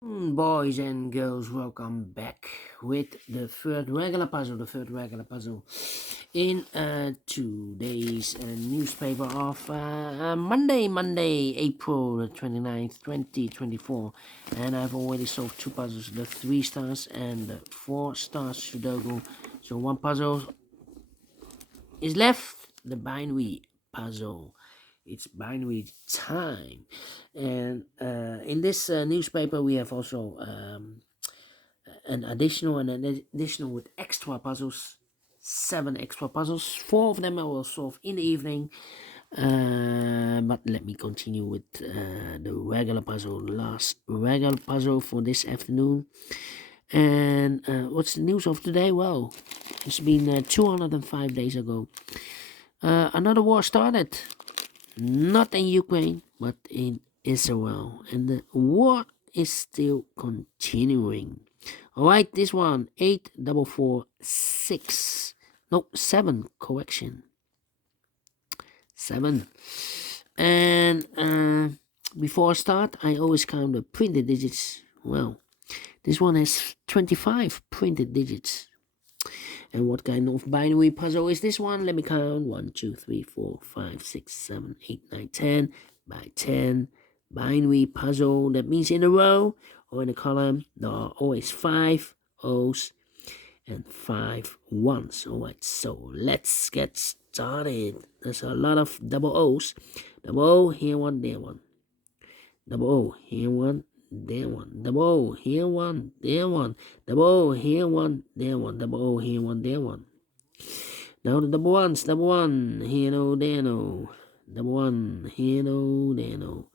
Boys and girls, welcome back with the third regular puzzle. In today's newspaper of Monday, April the 29th, 2024. And I've already solved two puzzles, the 3 stars and the 4 stars Sudoku. So one puzzle is left, the binary puzzle. It's binary time. And in this newspaper, we have also an additional with extra puzzles. 7 extra puzzles. 4 of them I will solve in the evening. But let me continue with the regular puzzle. The last regular puzzle for this afternoon. And what's the news of today? Well, it's been 205 days ago. Another war started. Not in Ukraine, but in Israel. And the war is still continuing. Alright, this one, 8446. No, 7, correction. 7. And before I start, I always count the printed digits. Well, this one has 25 printed digits. And what kind of binary puzzle is this one? Let me count. 1, 2, 3, 4, 5, 6, 7, 8, 9, 10. By 10. Binary puzzle. That means in a row or in a column, there are always 5 O's and 5 ones. Alright, so let's get started. There's a lot of double O's. Double O, here one, there one. Double O, here one, there one. Double O, here one, there one. Double O, here one, there one. Double O, here one, there one. Now the double ones. Double one, here no, there no. Double one, here no, there no.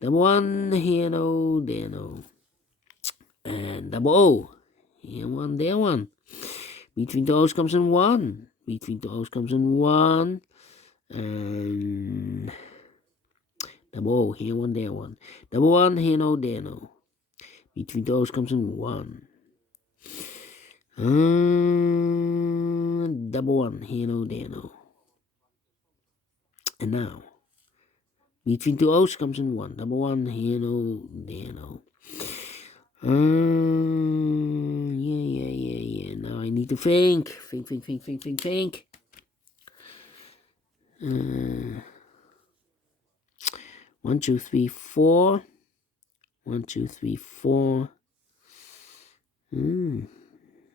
Double one, here no, there no. And double O, here one, there one. Between the O's comes in 1. Between the O's comes in 1. And double O, here one, there one. Double one, here no, there no. Between the O's comes in 1. Double one, here no, there no. And now, between two O's comes in 1. Double one, here no, there no. Yeah. Now I need to think. Think. 1, 2, 3, 4. 1, 2, 3, 4.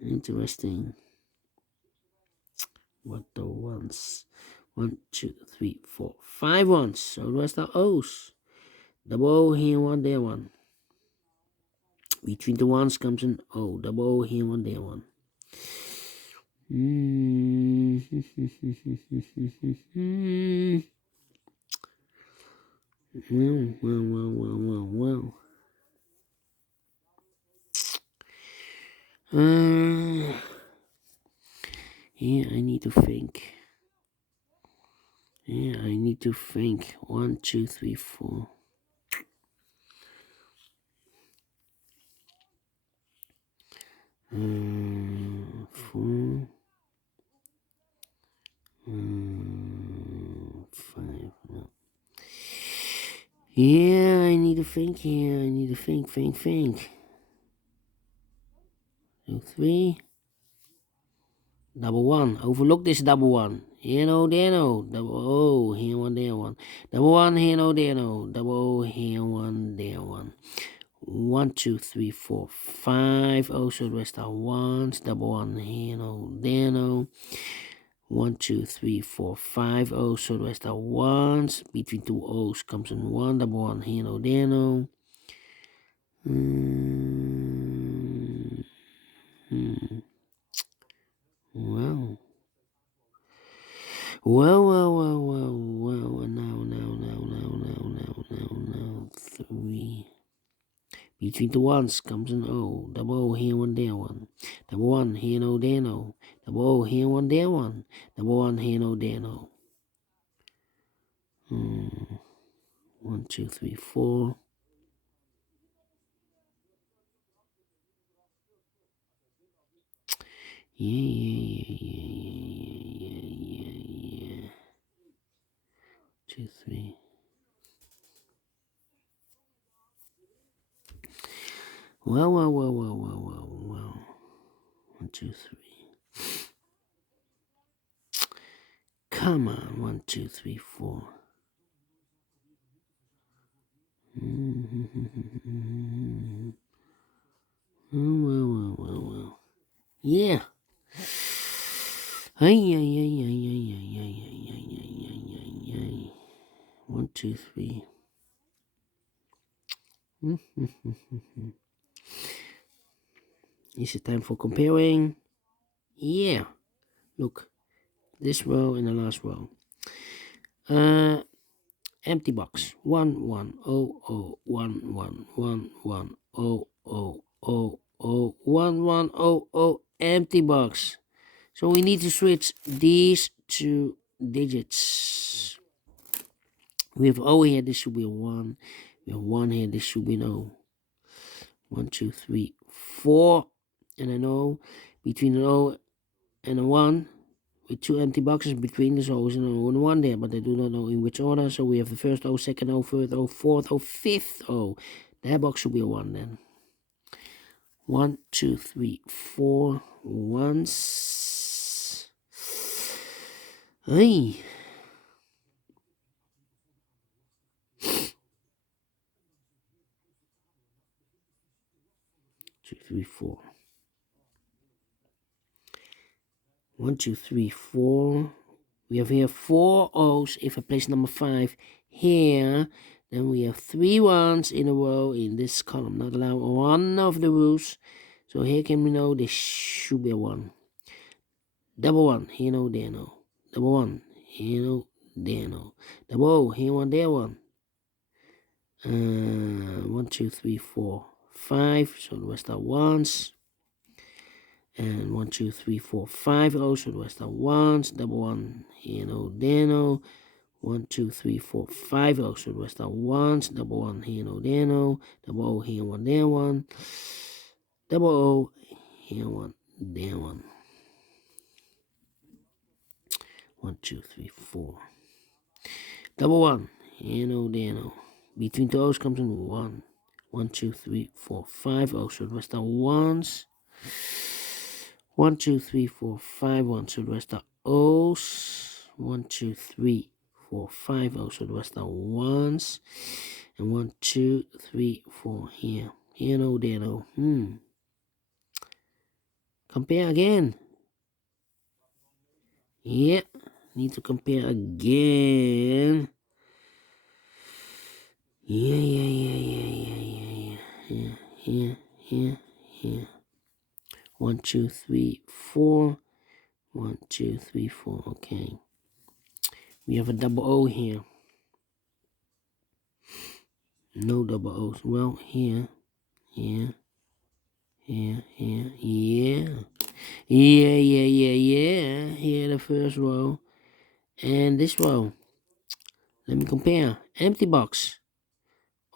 Interesting. What the ones? 1, 2, 3, 4, 5 ones. So the rest are O's. Double O, here one, there one. Between the ones comes an O. Double O, here one, there one. Well. Yeah, I need to think. 1, 2, 3, 4. Four. 5. No. Yeah, I need to think here. Think. 2, 3. Double one. Overlook this double one. Here no, there no. Double O, here one, there one. Double one, here no, there no. Double O, here one, there one. 1, 2, 3, 4, 5. Also, the rest are ones. Double one, here no, there no. 1, 2, 3, 4, 5. Also, the rest are ones. Between two O's comes in 1. Double one, here no, there no. Well, now, 3. Between the ones comes an O. Double O, here one, there one. Double one, here no, there no. Double O, here one, there one. Double one, here no, there no. 1, 2, 3, 4. Yeah. 2, 3. Well. 1, 2, 3. Come on. 1, 2, 3, 4. Well. Yeah. Ay. 1, 2, 3. Is it time for comparing? Yeah. Look, this row and the last row. Empty box. 11001111001100 empty box. So we need to switch these two digits. We have O here, this should be a 1. We have 1 here, this should be an O. 1, 2, 3, 4, and an O. Between an O and a 1, with 2 empty boxes between the O's and an O and a 1 there, but I do not know in which order. So we have the first O, second O, third O, fourth O, fifth O. That box should be a 1 then. 1, 2, 3, 4 ones. Hey. 2, 3, 4. 1, 2, 3, 4. We have here 4 O's. If I place number 5 here, then we have 3 ones in a row in this column. Not allow one of the rules. So here can we know this should be a 1. Double 1, here no, there no. Double 1, here no, there no. Double O, here 1, there 1. 1, 2, 3, 4, 5. So the rest are ones. And 1, 2, 3, 4, 5 O's. So the rest are ones. Double 1, here no, there no. 1, 2, 3, 4, 5 O's. So the rest are ones. Double 1, here no, there no. Double O, here 1, there 1. Double O, here 1, there 1. 1, 2, 3, 4. Double 1, here no, there no. Between the O's comes in 1. 1, 2, 3, 4, 5 O's. So the rest are ones. 1, 2, 3, 4, 5 ones. So the rest are O's. 1, 2, 3, 4, 5 O's. So the rest are ones. And 1, 2, 3, 4 here. Here no, there no. Compare again. Yeah. Need to compare again. Yeah. Here. 1, 2, 3, 4. 1, 2, 3, 4. Okay. We have a double O here. No double O's. Well, here. Yeah. Here. Here, the first row. And this row. Let me compare. Empty box.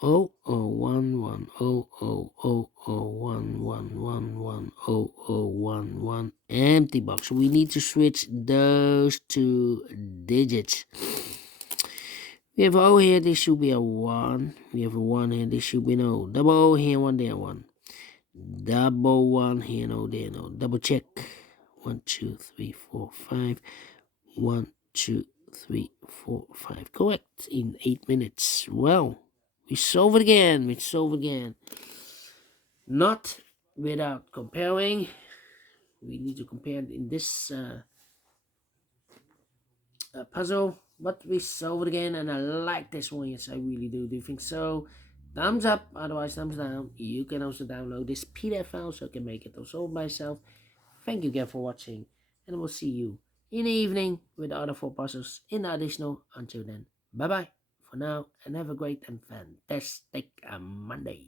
00110011110011. Empty box. We need to switch those two digits. We have O here, this should be a 1. We have a 1 here, this should be no. Double O here, 1 there, 1. Double 1 here, no, there, no. Double check. 1, 2, 3, 4, 5. 1, 2, 3, 4, 5. Correct in 8 minutes. Well, we solve it again. Not without comparing. We need to compare in this puzzle, but we solve it again, and I like this one. Yes, I really do. Do you think so? Thumbs up, otherwise thumbs down. You can also download this PDF file so I can make it also myself. Thank you again for watching, and I will see you in the evening with the other 4 puzzles in the additional. Until then, bye bye for now, and have a great and fantastic Monday.